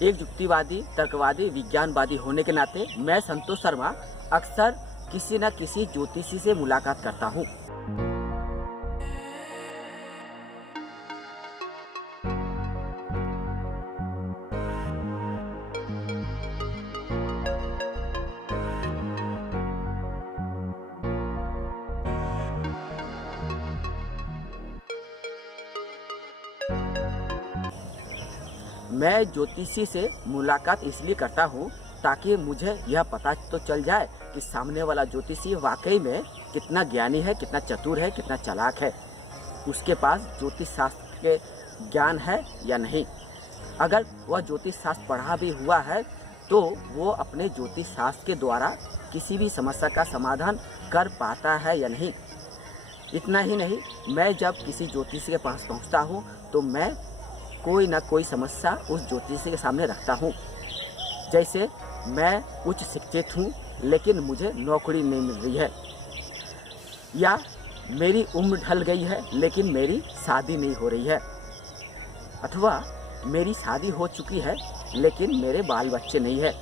एक युक्तिवादी, तर्कवादी, विज्ञानवादी होने के नाते मैं संतोष शर्मा अक्सर किसी न किसी ज्योतिषी से मुलाकात करता हूँ। मैं ज्योतिषी से मुलाकात इसलिए करता हूँ ताकि मुझे यह पता तो चल जाए कि सामने वाला ज्योतिषी वाकई में कितना ज्ञानी है, कितना चतुर है, कितना चालाक है, उसके पास ज्योतिष शास्त्र के ज्ञान है या नहीं। अगर वह ज्योतिष शास्त्र पढ़ा भी हुआ है तो वो अपने ज्योतिष शास्त्र के द्वारा किसी भी समस्या का समाधान कर पाता है या नहीं। इतना ही नहीं, मैं जब किसी ज्योतिषी के पास पहुँचता हूँ तो मैं कोई ना कोई समस्या उस ज्योतिषी के सामने रखता हूँ। जैसे मैं उच्च शिक्षित हूँ लेकिन मुझे नौकरी नहीं मिल रही है, या मेरी उम्र ढल गई है लेकिन मेरी शादी नहीं हो रही है, अथवा मेरी शादी हो चुकी है लेकिन मेरे बाल बच्चे नहीं है।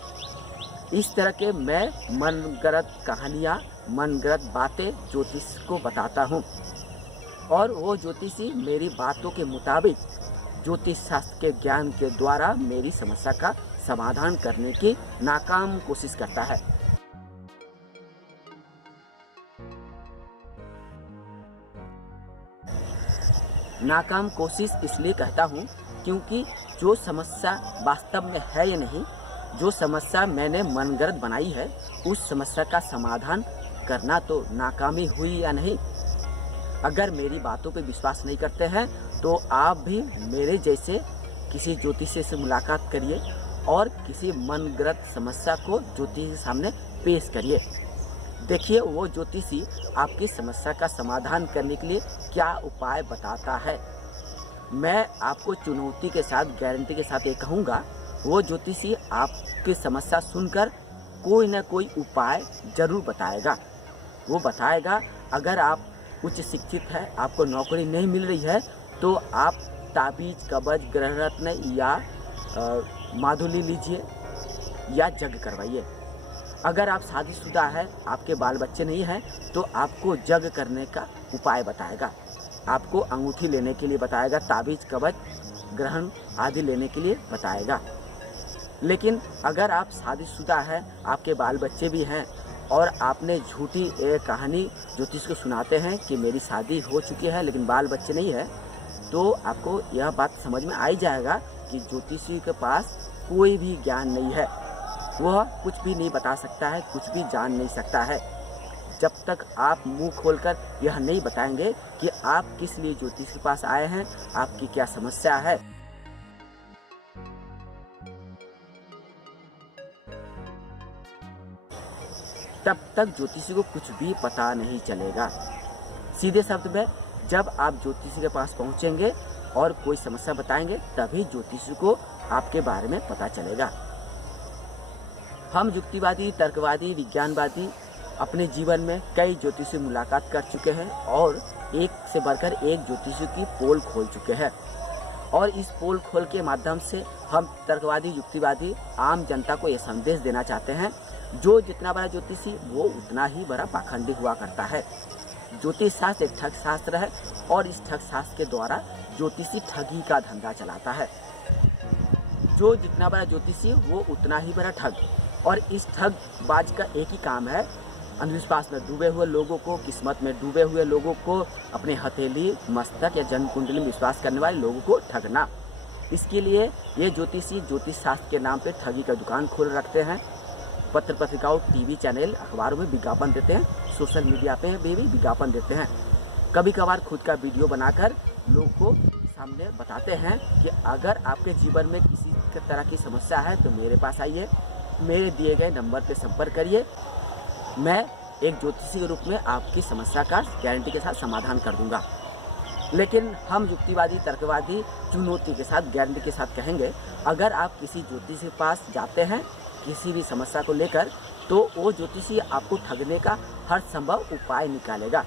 इस तरह के मैं मनगढ़ंत कहानियाँ, मनगढ़ंत बातें ज्योतिष को बताता हूँ और वो ज्योतिषी मेरी बातों के मुताबिक ज्योतिष शास्त्र के ज्ञान के द्वारा मेरी समस्या का समाधान करने की नाकाम कोशिश करता है। नाकाम कोशिश इसलिए कहता हूँ क्योंकि जो समस्या वास्तव में है या नहीं, जो समस्या मैंने मनगढ़ंत बनाई है, उस समस्या का समाधान करना तो नाकामी हुई या नहीं। अगर मेरी बातों पे विश्वास नहीं करते हैं तो आप भी मेरे जैसे किसी ज्योतिषी से मुलाकात करिए और किसी मनगढ़ंत समस्या को ज्योतिषी के सामने पेश करिए। देखिए वो ज्योतिषी आपकी समस्या का समाधान करने के लिए क्या उपाय बताता है। मैं आपको चुनौती के साथ, गारंटी के साथ ये कहूँगा, वो ज्योतिषी आपकी समस्या सुनकर कोई ना कोई उपाय जरूर बताएगा। वो बताएगा अगर आप उच्च शिक्षित है, आपको नौकरी नहीं मिल रही है तो आप ताबीज, कवच, ग्रह रत्न या माधुली लीजिए या यज्ञ करवाइए। अगर आप शादीशुदा है, आपके बाल बच्चे नहीं हैं तो आपको यज्ञ करने का उपाय बताएगा, आपको अंगूठी लेने के लिए बताएगा, ताबीज, कवच, ग्रहण आदि लेने के लिए बताएगा। लेकिन अगर आप शादीशुदा है, आपके बाल बच्चे भी हैं और आपने झूठी कहानी ज्योतिष को सुनाते हैं कि मेरी शादी हो चुकी है लेकिन बाल बच्चे नहीं है, तो आपको यह बात समझ में आ ही जाएगा कि ज्योतिषी के पास कोई भी ज्ञान नहीं है। वह कुछ भी नहीं बता सकता है, कुछ भी जान नहीं सकता है। जब तक आप मुंह खोलकर यह नहीं बताएंगे कि आप किस लिए ज्योतिष के पास आए हैं, आपकी क्या समस्या है, तब तक ज्योतिषी को कुछ भी पता नहीं चलेगा। सीधे शब्द में, जब आप ज्योतिषी के पास पहुंचेंगे और कोई समस्या बताएंगे तभी ज्योतिषी को आपके बारे में पता चलेगा। हम युक्तिवादी, तर्कवादी, विज्ञानवादी अपने जीवन में कई ज्योतिषी से मुलाकात कर चुके हैं और एक से बढ़कर एक ज्योतिषी की पोल खोल चुके हैं। और इस पोल खोल के माध्यम से हम तर्कवादी, युक्तिवादी आम जनता को यह संदेश देना चाहते हैं, जो जितना बड़ा ज्योतिषी वो उतना ही बड़ा पाखंडी हुआ करता है। ज्योतिष शास्त्र एक ठग शास्त्र है और इस ठग शास्त्र के द्वारा ज्योतिषी ठगी का धंधा चलाता है। जो जितना बड़ा ज्योतिषी वो उतना ही बड़ा ठग। और इस ठगबाज का एक ही काम है, अंधविश्वास में डूबे हुए लोगों को, किस्मत में डूबे हुए लोगों को, अपने हथेली, मस्तक या जन्म कुंडली में विश्वास करने वाले लोगों को ठगना। इसके लिए ये ज्योतिषी ज्योतिष शास्त्र के नाम पे ठगी का दुकान खोल रखते हैं। पत्र पत्रिकाओं, टीवी चैनल, अखबारों में विज्ञापन देते हैं, सोशल मीडिया पे भी विज्ञापन देते हैं। कभी कभार खुद का वीडियो बनाकर लोगों को सामने बताते हैं कि अगर आपके जीवन में किसी तरह की समस्या है तो मेरे पास आइए, मेरे दिए गए नंबर पर संपर्क करिए, मैं एक ज्योतिषी के रूप में आपकी समस्या का गारंटी के साथ समाधान कर दूंगा। लेकिन हम युक्तिवादी, तर्कवादी चुनौती के साथ, गारंटी के साथ कहेंगे, अगर आप किसी ज्योतिषी के पास जाते हैं किसी भी समस्या को लेकर तो वो ज्योतिषी आपको ठगने का हर संभव उपाय निकालेगा।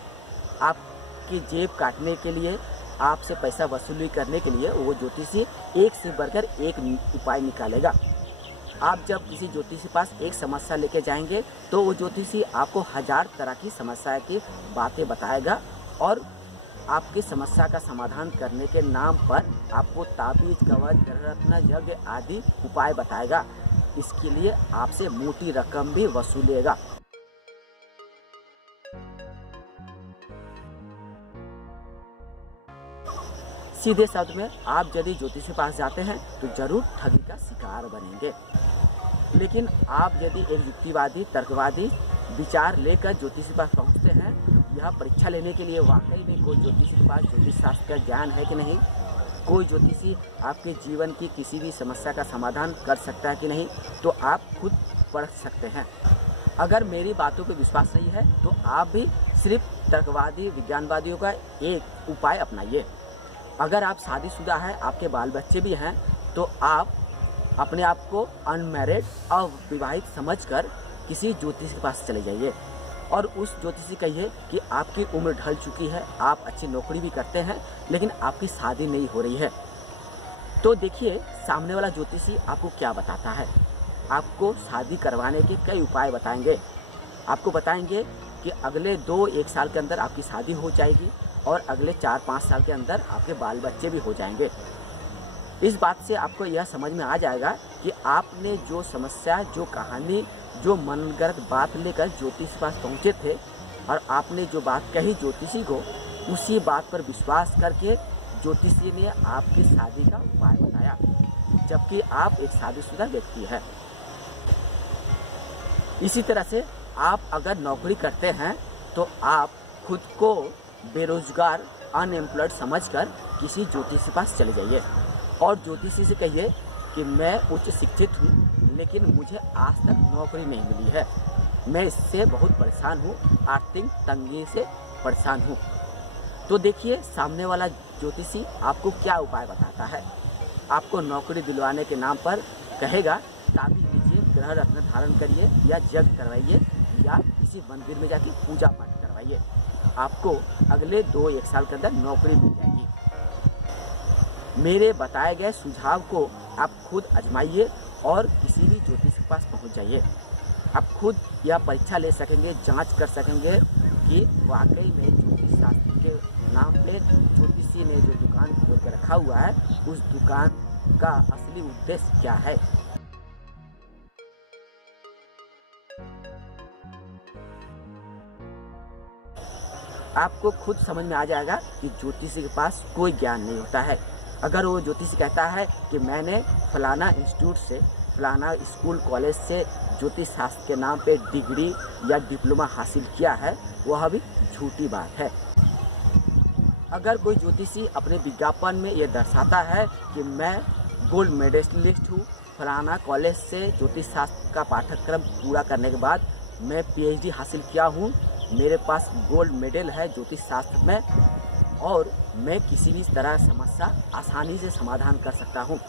आपकी जेब काटने के लिए, आपसे पैसा वसूली करने के लिए वो ज्योतिषी एक से बढ़कर एक उपाय निकालेगा। आप जब किसी ज्योतिषी के पास एक समस्या लेके जाएंगे तो वो ज्योतिषी आपको 1000 तरह की समस्या की बातें बताएगा और आपकी समस्या का समाधान करने के नाम पर आपको ताबीज, कवच, ग्रह रत्न, यज्ञ आदि उपाय बताएगा। इसके लिए आपसे मोटी रकम भी वसूलेगा। सीधे शब्द में आप यदि ज्योतिष के पास जाते हैं तो जरूर ठगी का शिकार बनेंगे। लेकिन आप यदि एक युक्तिवादी, तर्कवादी विचार लेकर ज्योतिष के पास पहुंचते हैं, यह परीक्षा लेने के लिए वाकई में कोई ज्योतिषी के पास ज्योतिष शास्त्र का ज्ञान है कि नहीं, कोई ज्योतिषी आपके जीवन की किसी भी समस्या का समाधान कर सकता है कि नहीं, तो आप खुद पढ़ सकते हैं। अगर मेरी बातों पर विश्वास नहीं है तो आप भी सिर्फ तर्कवादी, विज्ञानवादियों का एक उपाय अपनाइए। अगर आप शादीशुदा हैं, आपके बाल बच्चे भी हैं, तो आप अपने आप को अनमैरिड, अविवाहित समझकर किसी ज्योतिषी के पास चले जाइए और उस ज्योतिषी कहिए कि आपकी उम्र ढल चुकी है, आप अच्छी नौकरी भी करते हैं, लेकिन आपकी शादी नहीं हो रही है। तो देखिए सामने वाला ज्योतिषी आपको क्या बताता है। आपको शादी करवाने के कई उपाय बताएंगे। आपको बताएंगे कि अगले 2-1 साल के अंदर आपकी शादी हो जाएगी और अगले 4-5 साल के अंदर आपके बाल बच्चे भी हो जाएंगे। इस बात से आपको यह समझ में आ जाएगा कि आपने जो समस्या, जो कहानी, जो मनगढ़ंत बात लेकर ज्योतिष के पास पहुँचे थे और आपने जो बात कही ज्योतिषी को, उसी बात पर विश्वास करके ज्योतिषी ने आपकी शादी का उपाय बताया, जबकि आप एक शादीशुदा व्यक्ति हैं। इसी तरह से आप अगर नौकरी करते हैं तो आप खुद को बेरोजगार, अनएम्प्लॉयड समझकर किसी ज्योतिषी के पास चले जाइए और ज्योतिषी से कहिए कि मैं उच्च शिक्षित हूँ, लेकिन मुझे आज तक नौकरी नहीं मिली है, मैं इससे बहुत परेशान हूँ, आर्थिक तंगी से परेशान हूँ। तो देखिए सामने वाला ज्योतिषी आपको क्या उपाय बताता है। आपको नौकरी दिलवाने के नाम पर कहेगा ताबीज लीजिए, ग्रह रत्न धारण करिए या यज्ञ करवाइए या किसी मंदिर में जाके पूजा पाठ करवाइए, आपको अगले 2-1 साल के अंदर नौकरी मिल जाएगी। मेरे बताए गए सुझाव को आप खुद आजमाइए और किसी भी ज्योतिष के पास पहुंच जाइए। आप खुद यह परीक्षा ले सकेंगे, जांच कर सकेंगे कि वाकई में ज्योतिष शास्त्र के नाम पे ज्योतिषी ने जो दुकान खोल कर रखा हुआ है, उस दुकान का असली उद्देश्य क्या है। आपको खुद समझ में आ जाएगा कि ज्योतिषी के पास कोई ज्ञान नहीं होता है। अगर वो ज्योतिषी कहता है कि मैंने फलाना इंस्टीट्यूट से, फलाना स्कूल कॉलेज से ज्योतिष शास्त्र के नाम पे डिग्री या डिप्लोमा हासिल किया है, वह भी झूठी बात है। अगर कोई ज्योतिषी अपने विज्ञापन में ये दर्शाता है कि मैं गोल्ड मेडलिस्ट हूँ, फलाना कॉलेज से ज्योतिष शास्त्र का पाठ्यक्रम पूरा करने के बाद मैं PhD हासिल किया हूँ, मेरे पास गोल्ड मेडल है ज्योतिष शास्त्र में और मैं किसी भी तरह समस्या आसानी से समाधान कर सकता हूँ,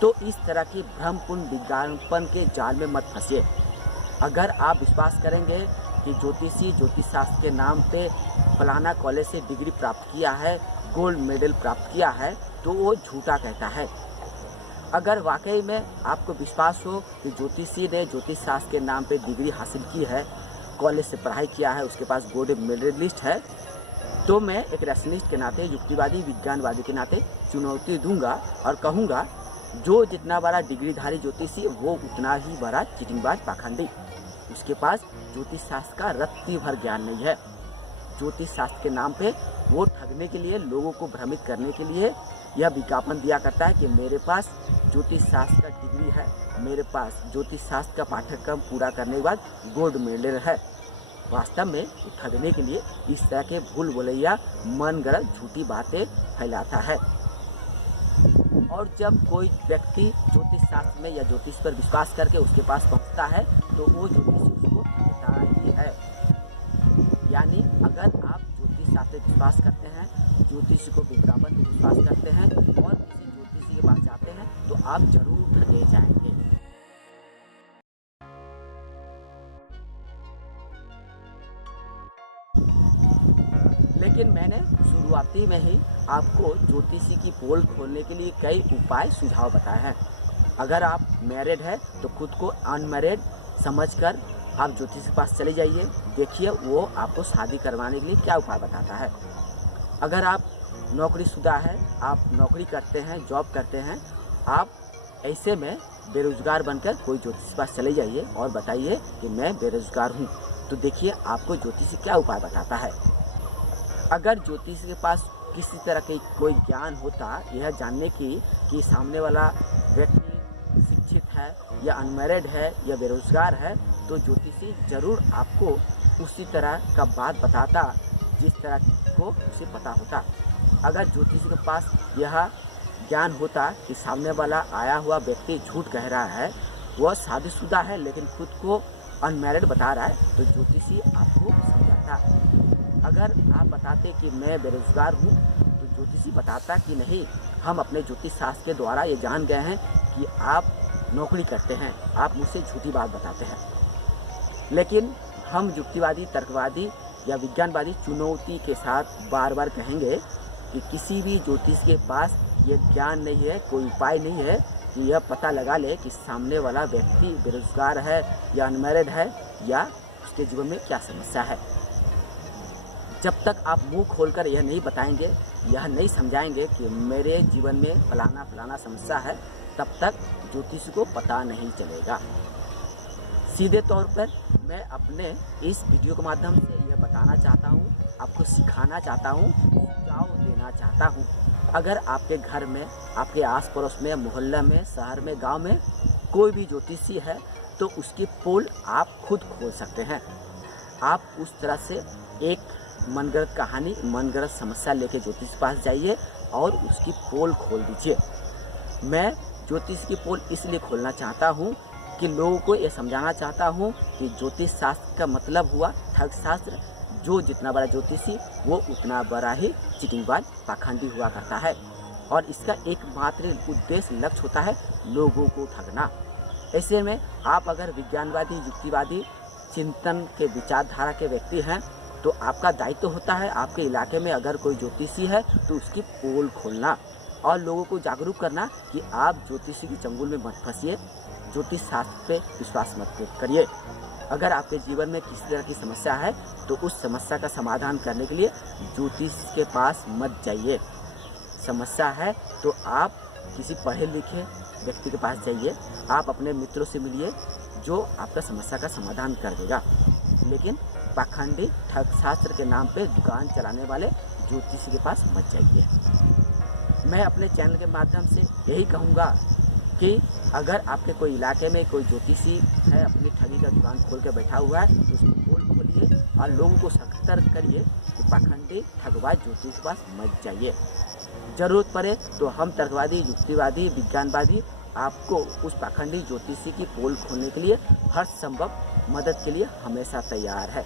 तो इस तरह की भ्रमपूर्ण विज्ञापन के जाल में मत फंसिए। अगर आप विश्वास करेंगे कि ज्योतिषी ज्योतिष शास्त्र के नाम पे फलाना कॉलेज से डिग्री प्राप्त किया है, गोल्ड मेडल प्राप्त किया है, तो वो झूठा कहता है। अगर वाकई में आपको विश्वास हो कि ज्योतिषी ने ज्योतिष शास्त्र के नाम पे डिग्री हासिल की है, कॉलेज से पढ़ाई किया है, उसके पास गोल्ड मेडलिस्ट है, तो मैं एक रैशनलिस्ट के नाते, युक्तिवादी, विज्ञानवादी के नाते चुनौती दूंगा और कहूँगा जो जितना बड़ा डिग्रीधारी ज्योतिषी वो उतना ही बड़ा चीटिंगबाज पाखंडी। उसके पास ज्योतिष शास्त्र का रत्ती भर ज्ञान नहीं है। ज्योतिष शास्त्र के नाम पे वो ठगने के लिए, लोगों को भ्रमित करने के लिए यह विज्ञापन दिया करता है कि मेरे पास ज्योतिष शास्त्र का डिग्री है, मेरे पास ज्योतिष शास्त्र का पाठ्यक्रम पूरा करने के बाद गोल्ड मेडल है। वास्तव में ठगने के लिए इस तरह के भूल भुलैया, मनगढ़ंत झूठी बातें फैलाता है। और जब कोई व्यक्ति ज्योतिष शास्त्र में या ज्योतिष पर विश्वास करके उसके पास पहुंचता है तो वो ज्योतिष उसको ठगता ही है। यानी अगर आप ज्योतिष शास्त्र पर विश्वास करते हैं, ज्योतिष को विज्ञापन पर विश्वास करते हैं और किसी ज्योतिषी के पास जाते हैं तो आप जरूर ठगे जाएंगे। लेकिन मैंने शुरुआत शुरुआती में ही आपको ज्योतिषी की पोल खोलने के लिए कई उपाय सुझाव बताए हैं। अगर आप मैरिड है तो खुद को अनमैरिड समझकर आप ज्योतिषी के पास चले जाइए, देखिए वो आपको शादी करवाने के लिए क्या उपाय बताता है। अगर आप नौकरीशुदा है, आप नौकरी करते हैं, जॉब करते हैं, आप ऐसे में बेरोजगार बनकर कोई ज्योतिषी के पास चले जाइए और बताइए कि मैं बेरोजगार हूँ, तो देखिए आपको ज्योतिषी क्या उपाय बताता है। अगर ज्योतिषी के पास किसी तरह की कोई ज्ञान होता यह जानने की कि सामने वाला व्यक्ति शिक्षित है या अनमैरिड है या बेरोजगार है, तो ज्योतिषी जरूर आपको उसी तरह का बात बताता जिस तरह को उसे पता होता। अगर ज्योतिषी के पास यह ज्ञान होता कि सामने वाला आया हुआ व्यक्ति झूठ कह रहा है, वह शादीशुदा है लेकिन खुद को अनमैरिड बता रहा है, तो ज्योतिषी आपको समझाता। अगर आप बताते कि मैं बेरोजगार हूँ, तो ज्योतिषी बताता कि नहीं, हम अपने ज्योतिष शास्त्र के द्वारा ये जान गए हैं कि आप नौकरी करते हैं, आप मुझसे झूठी बात बताते हैं। लेकिन हम युक्तिवादी, तर्कवादी या विज्ञानवादी चुनौती के साथ बार बार कहेंगे कि किसी भी ज्योतिष के पास ये ज्ञान नहीं है, कोई उपाय नहीं है कि यह पता लगा ले कि सामने वाला व्यक्ति बेरोजगार है या अनमैरिड है या उसके जीवन में क्या समस्या है। जब तक आप मुंह खोलकर यह नहीं बताएंगे, यह नहीं समझाएंगे कि मेरे जीवन में फलाना फलाना समस्या है, तब तक ज्योतिष को पता नहीं चलेगा। सीधे तौर पर मैं अपने इस वीडियो के माध्यम से यह बताना चाहता हूँ, आपको सिखाना चाहता हूँ, सुझाव देना चाहता हूँ। अगर आपके घर में, आपके आस पड़ोस में, मोहल्ले में, शहर में, गांव में कोई भी ज्योतिषी है, तो उसकी पोल आप खुद खोल सकते हैं। आप उस तरह से एक मनगढ़ंत कहानी, मनगढ़ंत समस्या लेके ज्योतिष के पास जाइए और उसकी पोल खोल दीजिए। मैं ज्योतिष की पोल इसलिए खोलना चाहता हूँ कि लोगों को ये समझाना चाहता हूँ कि ज्योतिष शास्त्र का मतलब हुआ ठग शास्त्र। जो जितना बड़ा ज्योतिषी वो उतना बड़ा ही चिटिंगबाज, पाखंडी हुआ करता है, और इसका एकमात्र उद्देश्य, लक्ष्य होता है लोगों को ठगना। ऐसे में आप अगर विज्ञानवादी, युक्तिवादी चिंतन के विचारधारा के व्यक्ति हैं, तो आपका दायित्व होता है आपके इलाके में अगर कोई ज्योतिषी है तो उसकी पोल खोलना और लोगों को जागरूक करना कि आप ज्योतिषी की चंगुल में मत फंसिए, ज्योतिष शास्त्र पे विश्वास मत करिए। अगर आपके जीवन में किसी तरह की समस्या है तो उस समस्या का समाधान करने के लिए ज्योतिष के पास मत जाइए। समस्या है तो आप किसी पढ़े लिखे व्यक्ति के पास जाइए, आप अपने मित्रों से मिलिए जो आपका समस्या का समाधान कर देगा। लेकिन पाखंडी, ठग शास्त्र के नाम पे दुकान चलाने वाले ज्योतिषी के पास मत जाइए। मैं अपने चैनल के माध्यम से यही कहूँगा कि अगर आपके कोई इलाके में कोई ज्योतिषी है, अपनी ठगी का दुकान खोल के बैठा हुआ है, तो उसको पोल खोलिए और लोगों को सतर्क करिए कि पाखंडी, ठगबाज ज्योतिष के पास मत जाइए। जरूरत पड़े तो हम तर्कवादी, युक्तिवादी, विज्ञानवादी आपको उस पाखंडी ज्योतिषी की पोल खोलने के लिए हर संभव मदद के लिए हमेशा तैयार है।